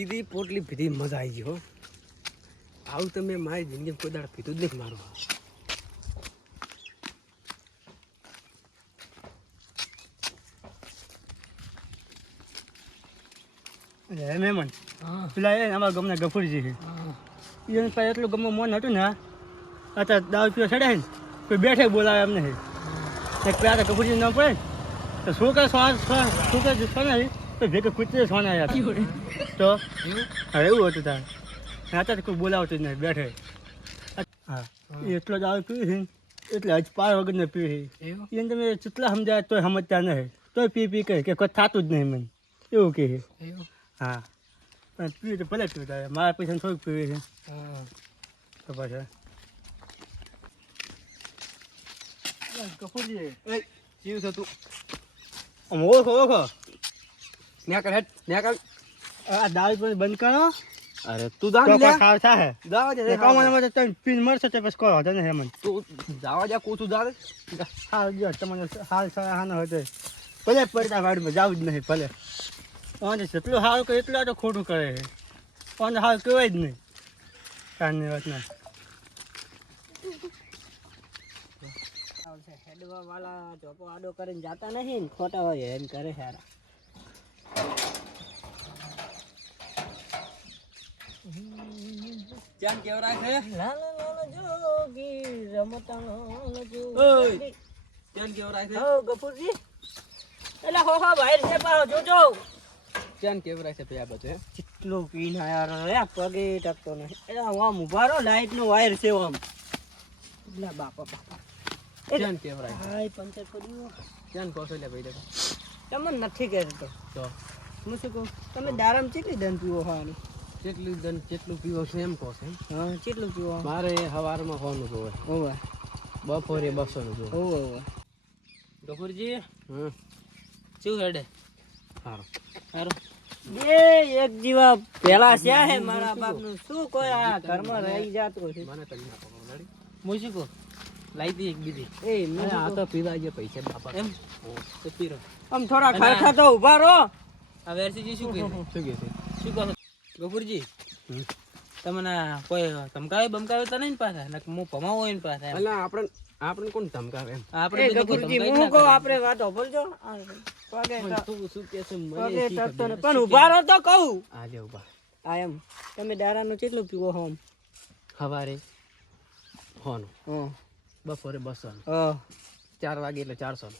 પીધી પોટલી પીધી મજા આવી ગઈ હો. આવું તમે મારી જિંદગી કોઈ દાડ પીધું જ નહીં મારું. હા પેલા એ અમારા ગામના ગફુરજી છે. એને પાસે એટલું ગમો મન હતું ને અત્યારે દાવ પીવા ચડે ને કોઈ બેઠે બોલાવે એમને પેલા ગફુરજી ન પડે તો છોકરા સોના છોકરા સોના તો ભેગા કૂતરે સોના આવ્યા તો એવું હા એવું હતું તાર. ને અત્યારે કોઈ બોલાવતો જ નહીં બેઠે. હા. એ એટલો દારૂ પીવે છે એટલે હજ પાર વગર ને પીવી એને તમે જેટલા સમજાય તોય સમજતા નહીં તોય પી પી કહે કે કોઈ થતું જ નહીં મને એવું કહે હા. પણ પીવી તો ભલે પીવતા. મારા પૈસા થોડુંક પીવે છે. હા તો પાછા. કપૂરજી. એ જીવ થતું આમ ઓળખો ઓળખો. ન્યા હેડ ન્યા કર. આ દારૂ પણ બંધ કરો અરે તું કોઈ લે ખાવ દે પીને મરશો પછી કોઈ તું જાવા જા કોતું જા દે હાલ જો તમને હાલ સારા હાનો હોય તો ભલે પડતા વાડીમાં જવું જ નહીં ભલે. અને એટલું સારું કરે એટલું તો ખોટું કરે છે. અને હાલ કહેવાય જ નહીં. કાનની વાત ના હેડવા વાળા ચોપો આડો કરીને જાતા નહીં ખોટા હોય એમ કરે સારા ચાન કેવરા છે લાલા લાલા જોગી રમતા લાલા. જોગી ચાન કેવરા છે હો ગફુરજી. એલા હો હો બહાર છે પાછો જોજો. ચાન કેવરા છે પેલા બધું? હે કેટલું પીન આયા રે પગે ટકતો નહીં. એલા આમ ઊભા રહો લાઈટ નો વાયર છે આમ. એટલા બાપા બાપા. ચાન કેવરા છે હાય પંચર કર્યું. ચાન કોસો લે ભાઈ દેખો. તમને નથી કહેતો. તો? હું શું કહું? તમે દારામ ચેટલી દન પીવો ખાવાનું જેટલું દન જેટલું પીવો છે એમ કહો છે હા કેટલું પીવો. મારે સવારમાં હોવાનું જોવે હોવે. બપોરે બસો નું જોવે હોવે હોવે. ગફુરજી હા શું હેડે? સારું સારું બે એક જીવા પેલા છે હે મારા બાપનું. શું કોઈ આ ઘરમાં રહી જાતું છે મને કરી નાખો કહું લાઈ દી એક બીજી. એ અરે આ તો પીવા ગયા પૈસા બાપા. એમ? તો પીરો. આમ થોડા ખરખા તો ઊભા રહો. હવે શું કહે શું કહે શું કહો ગફુરજી તમને કોઈ ધમકાવે બમકાવે તો નહીં પાછા? ને હું ભમાવો હોય ને પાછા એટલે આપણે આપણે કોણ ધમકાવે આપણે ગફુરજી હું કહું આપણે વાત હોભળજો પણ તું શું છે મને ઊભા રહો તો કહું. આ લે ઊભા. આ એમ. તમે દારાનું કેટલું પીવો હોમ? સવારે હોનો. બપોરે બસો હં. ચાર વાગે એટલે ચારસો હં.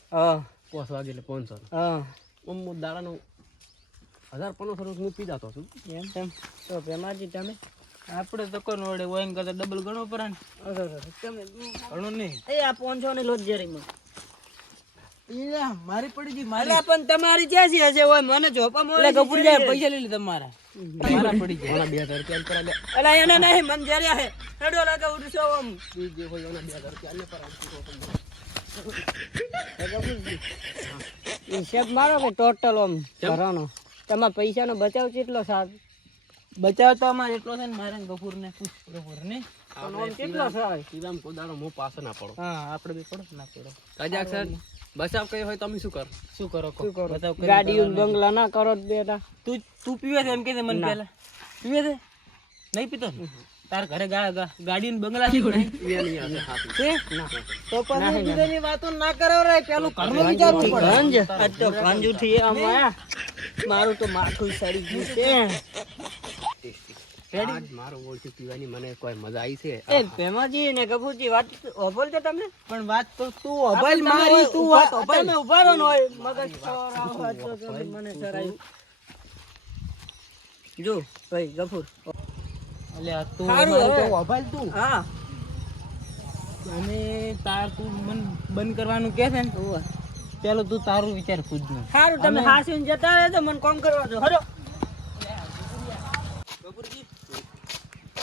પાંચ વાગે એટલે પાંચસો હં. દાડા હું દાડાનું હજાર પંદરસો રૂપિયા હું પી જતો છું. એમ તેમ તો ભેમાજી તમે? આપણે તો કોણ વડે ઓઈન કરતા ડબલ ગણો પડે ને તમે ગણો નહીં. એ આ પોંચો ને લોટ જરીમાં મારી પડી ગઈ મારી. પણ તમારી ક્યાં છે હશે ઓય મને જોપા મોલે એટલે જાય પૈસા લઈ લે તમારા. મારા પડી જાય ઓના બે રૂપિયા કરા દે અલા એને નહીં મન જર્યા હે લાગે ઉડશો જે હોય ઓના બે રૂપિયા પર હિસાબ મારો કે ટોટલ ઓમ ભરાનો તમારા પૈસાનો બચાવ કેટલો સાહેબ બચાવ તો અમારે એટલો છે ને મારે ગફૂર ને ગફૂર ને કેટલો કોદાળો પાછો ના પડો. હા આપણે બી પડો ના પડો. કજાક સર બચાવ કઈ હોય તો શું કર? શું કરો શું કરો? ગાડી બંગલા ના કરો બેટા. તું તું પીવે છે એમ કે મને પેલા પીવે છે? નહીં પીતો ને? તાર ઘરે ગાડી બંગલા તો પછી વાતો ના કરો રે પેલું ઘરનું વિચારવું પડે. તો ગંજુ થી આમ આયા. મારું તો માથું સડી ગયું છે. આજ મારું ઓળખી પીવાની મને કોઈ મજા આવી છે? એ ભેમાજી ને ગભુજી વાત અભલજો તમે પણ વાત તો તું ઓબલ મારી તું વાત ઓબલ મે ઊભા રહો હોય. મગજ સરાવ મને સરાયું. જો ભાઈ ગફુર. એટલે તું મારું કેવું અભાલ તું? હા. અને તાર તું મન બંધ કરવાનું કે છે ને? પેલો તું તારું વિચાર ખુદનું. સારું તમે હાસીને જતા રહે તો મને કોમ કરવા દો. હરો.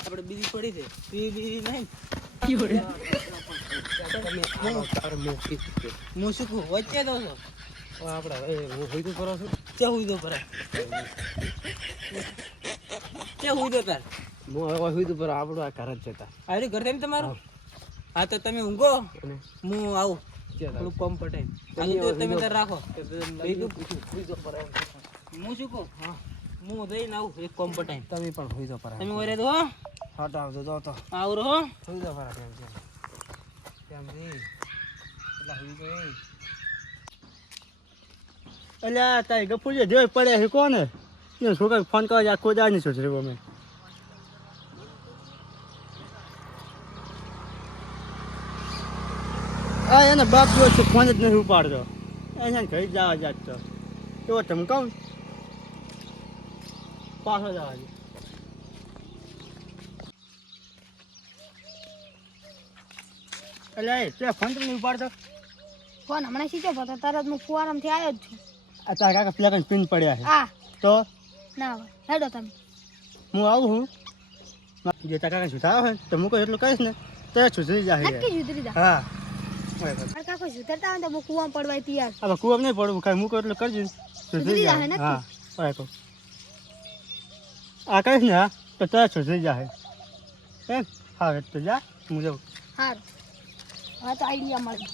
આપણે બીજી પડી છે. બીજી બીજી નહીં. હું શું કહું વચ્ચે દો છો. આપણે હોય તો કરો છું ચે હુઈ દો પરા ચે હુઈ દો તાર. હું હવે હોય તો પર આપણું આ ઘર જ જતા અરે ઘર તેમ તમારું? હા તો તમે ઊંઘો. અને? હું આવું. થોડું કોમ પટાઈ આ તો તમે તાર રાખો. બીજું હું શું કહું? હા. હું જઈને આવું એક કોમ પટાઈ તમે પણ હોઈ જાઓ પરા તમે ઓરે દો હો. તો આવજો જાઓ તો. આવ રહો હોઈ જાઓ પરા એટલે હોઈ જાઓ અલ્યા તારી ગફુરી જે પડ્યા છે કોને? એ છોકરા ફોન કરવા આખો જાય નહીં છોછરી અમે આ એને બાપ જો છે ફોન જ નથી ઉપાડતો. એને ઘરે જવા જાત તો એવો ધમકાવ પાછો જવા દે. એટલે તે ફોન તો નહીં ઉપાડતો? ફોન હમણાં સીધો પડતો તરત હું ફુવારામાંથી આવ્યો જ છું. આ તારા કાકા પેલા પિન પડ્યા છે. હા. તો? ના હેડો તમે. હું આવું હું? જે તારા કાકા સુધારો હોય તો હું એટલું કહીશ ને તો સુધરી જાય નક્કી સુધરી જા હા. કાકો સુધરતા હોય ને તો હું કુવામાં પડવાય તૈયાર. હવે કુવામ નહીં પડવું. કાંઈ મૂકો એટલું કરજો. સુધરી સુધરી જાય જાય. ને? હા બરાબર કહું. આ કહીશ ને હા તો તરત સુધરી જાય એમ? હા એ તો જા હું જાઉં. હાર. હવે તો આઈડિયા મળી.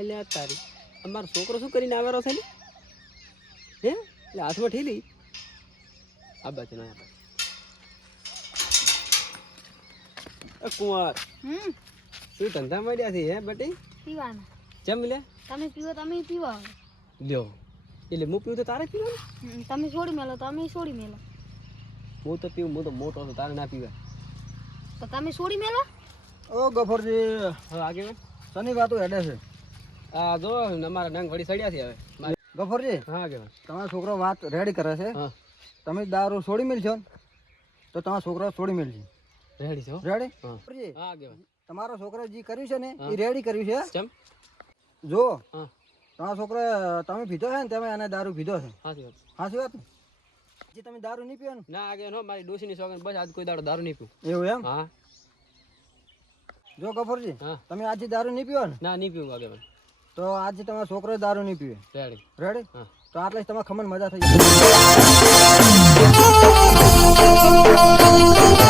અલ્યા તારી. અમારો છોકરો શું કરીને આવેલો છે ને? હે? એટલે હાથમાં ઠેલી. આ બાજુ ના અ કુંવર. હમ. શું ધંધા માંડ્યા છે હે બટી? પીવાના. જેમ લે. તમે પીવો તમે પીવો લ્યો. એટલે હું પીવું તો તારે પીવાનું? તમે છોડી મેલો તમે છોડી મેલો. હું તો પીવું હું તો મોટો છું તારે ના પીવા તો તમે છોડી મેલો? ઓ ગફરજી આગે. શની વાતો હેડે છે. આ જો અમારા નંગ વળી સડ્યા છે હવે. મારે- ગફરજી હા આગે. તમારો છોકરો વાત રેડી કરે છે? હા. તમે દારૂ છોડી મેલશો ને? તો તમારો છોકરો છોડી મેલશે. રેડી છો? રેડી હા. તમારો છોકરો જે કર્યું છે ને એ રેડી કર્યું છે? ચમ? જો હા. તમારો છોકરો તમે પીધો છે ને તમે એને દારૂ પીધો છે. હાચી વાત. સાચી વાત જે તમે દારૂ નહીં પીવો ને ના આગે નો મારી ડોશીની છોકરી બસ આજ કોઈ દાડો દારૂ નહીં પીવું. એવું એમ? હા. જો કફરજી તમે આજે દારૂ નહીં પીવો ને ના નહીં પીવું આગે. તો આજે તમારો છોકરો દારૂ નહીં પીવે. રેડી રેડી તો આટલે તમારે ખમણ મજા થઈ જાય.